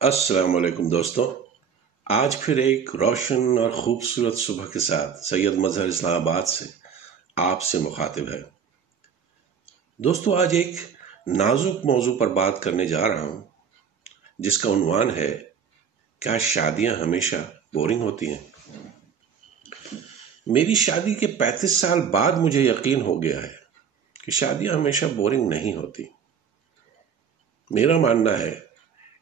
السلام علیکم دوستو، آج پھر ایک روشن اور خوبصورت صبح کے ساتھ سید مظہر اسلام آباد سے آپ سے مخاطب ہے۔ دوستو، آج ایک نازک موضوع پر بات کرنے جا رہا ہوں جس کا عنوان ہے کیا شادیاں ہمیشہ بورنگ ہوتی ہیں؟ میری شادی کے 35 سال بعد مجھے یقین ہو گیا ہے کہ شادیاں ہمیشہ بورنگ نہیں ہوتی۔ میرا ماننا ہے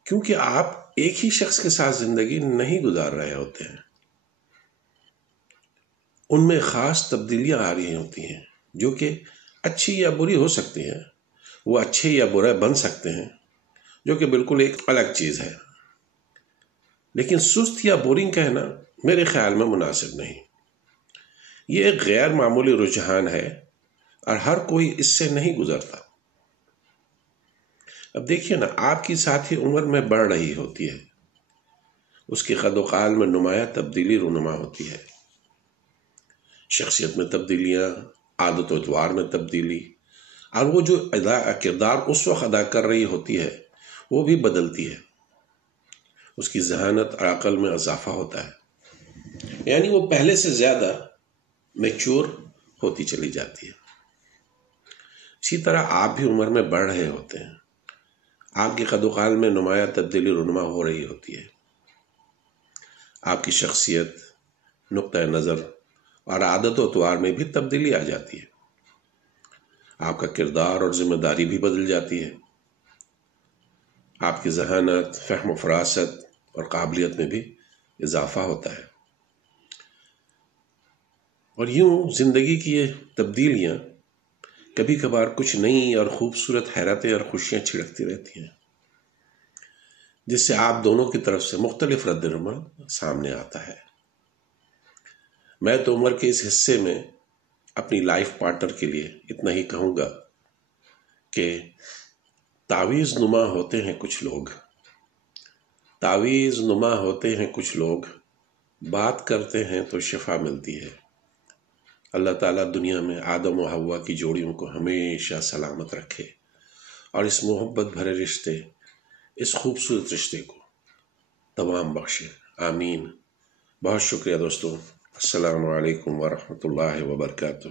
کیونکہ آپ ایک ہی شخص کے ساتھ زندگی نہیں گزار رہے ہوتے ہیں، ان میں خاص تبدیلیاں آ رہی ہوتی ہیں جو کہ اچھی یا بری ہو سکتی ہیں۔ وہ اچھے یا برے بن سکتے ہیں جو کہ بالکل ایک الگ چیز ہے، لیکن سست یا بورنگ کہنا میرے خیال میں مناسب نہیں۔ یہ ایک غیر معمولی رجحان ہے اور ہر کوئی اس سے نہیں گزرتا۔ اب دیکھیے نا، آپ کی ساتھی عمر میں بڑھ رہی ہوتی ہے، اس کے قد و قال میں نمایاں تبدیلی رونما ہوتی ہے، شخصیت میں تبدیلیاں، عادت و اطوار میں تبدیلی، اور وہ جو کردار اس وقت ادا کر رہی ہوتی ہے وہ بھی بدلتی ہے۔ اس کی ذہانت اور عقل میں اضافہ ہوتا ہے، یعنی وہ پہلے سے زیادہ میچور ہوتی چلی جاتی ہے۔ اسی طرح آپ بھی عمر میں بڑھ رہے ہوتے ہیں، آپ کے قد و قال میں نمایاں تبدیلی رونما ہو رہی ہوتی ہے، آپ کی شخصیت، نقطہ نظر اور عادت و اطوار میں بھی تبدیلی آ جاتی ہے، آپ کا کردار اور ذمہ داری بھی بدل جاتی ہے، آپ کی ذہانت، فہم و فراست اور قابلیت میں بھی اضافہ ہوتا ہے۔ اور یوں زندگی کی یہ تبدیلیاں کبھی کبھار کچھ نئی اور خوبصورت حیرتیں اور خوشیاں چھڑکتی رہتی ہیں، جس سے آپ دونوں کی طرف سے مختلف رد عمل سامنے آتا ہے۔ میں تو عمر کے اس حصے میں اپنی لائف پارٹنر کے لیے اتنا ہی کہوں گا کہ تعویذ نما ہوتے ہیں کچھ لوگ، تعویذ نما ہوتے ہیں کچھ لوگ، بات کرتے ہیں تو شفا ملتی ہے۔ اللہ تعالیٰ دنیا میں آدم و حوا کی جوڑیوں کو ہمیشہ سلامت رکھے اور اس محبت بھرے رشتے، اس خوبصورت رشتے کو دوام بخشے، آمین۔ بہت شکریہ دوستو، السلام علیکم ورحمۃ اللہ وبرکاتہ۔